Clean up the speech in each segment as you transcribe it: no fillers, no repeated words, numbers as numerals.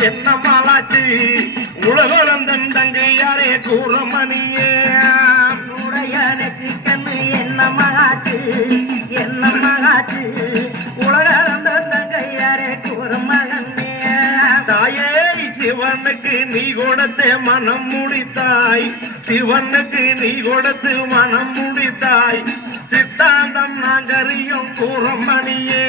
என்ன மாலாச்சு உலகளந்தன் தங்கையாரே கூறமணியே உடையானுக்கு கண்ணு என்ன மகாச்சு என்ன மகாச்சு உலகளந்தன் தங்கையாரே கூறமகனே தாயே சிவனுக்கு நீ கொடுத்த மனம் முடித்தாய் சிவனுக்கு நீ கொடுத்து மனம் முடித்தாய் சித்தாந்தம் நாங்கறியும் கூறமணியே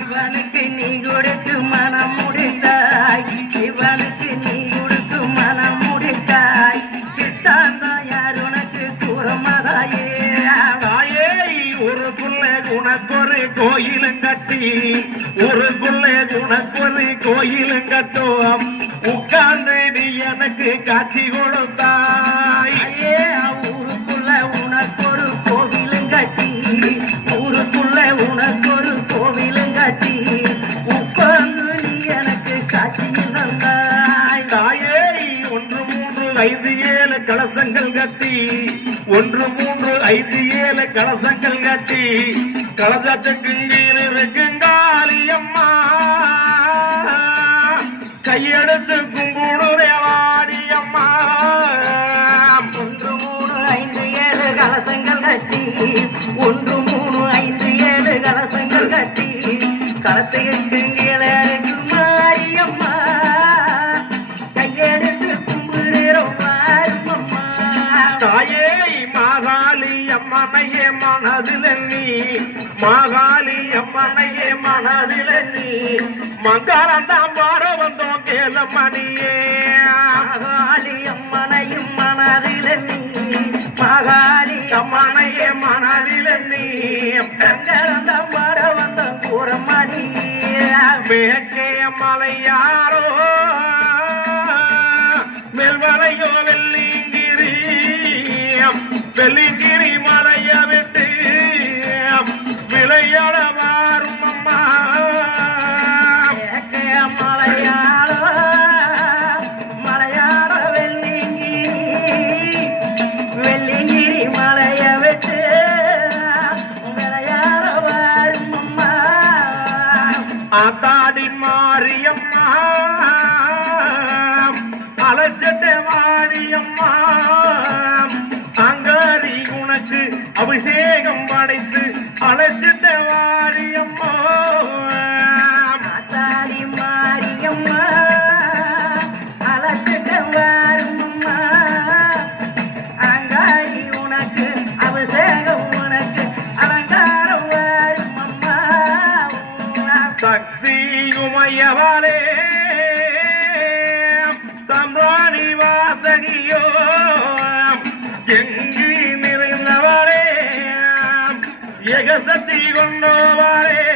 சிவனுக்கு நீ கொடுத்து மனம் முடித்தாய் சிவனுக்கு நீ கொடுத்து மனம் முடித்தாய் சித்தாந்தம் யார் உனக்கு கூறமதாயே தாயே ஊருக்குள்ள உனக்கொரு கோயிலும் கட்டி ஊருக்குள்ள உனக்கொரு கோயிலும் கட்டும் உட்கார்ந்து நீ எனக்கு காட்சி கொடுத்தாய் ஊருக்குள்ள உனக்கொரு கோவிலும் கட்டி ஊருக்குள்ள உனக்கொரு கோவிலும் கட்டி உட்கார்ந்து நீ எனக்கு காட்சியும் தந்தாய் தாயே 1 3 5 7 கலசங்கள் கட்டி 1 3 5 7 கலசங்கள் கட்டி கலசத்துக்கு கீழ் இருக்குங்காளியம்மா கையெடுத்து கும்பிடுறே வாடியம்மா 1 3 5 7 கலசங்கள் கட்டி 1 3 5 7 கலசங்கள் கட்டி களத்தை எட்டு மாரியம்மா கையெடுத்து கும்பிடுறோம் மாரியம்மா தாயே மாகாளி அம்மனையே மனதில் நீ மாகாளி அம்மனையே மனதில் நீ மங்களந்தான் பார வந்தோம் கேளமணியே மகாளி அம்மனையும் மனதில் நீ மகாளி அம்மனையே மனதில் நீ மங்களந்தான் பார வந்த கூறமணி மேற்கே மலையாரோ மெல்வலையோ வெள்ளிங்கிரி வெள்ளிங்கிரி மலைய விட்டு விளையாட மாறும் அம்மா மலையாள மலையாள வெள்ளிங்கிரி வெள்ளிங்கிரி மலைய விட்டு விளையாட வரும் அம்மா ஆத்தாடி மாரியம்மா அலச்சத்தை மாரியம்மா அங்காரி உனக்கு அபிஷேகம் படைத்து அலச்சத்தை மாரியம்மா ஆத்தாடி மாரியம்மா அலச்சிட்ட வரும் அம்மா அங்காரி உனக்கு அபிஷேகம் உனக்கு அலங்காரம் வரும் அம்மா சக்தி உமையவரே சம்ராணி வாசகியோ எங்கு நிறைந்தவரே ஏகசக்தி கொண்டவரே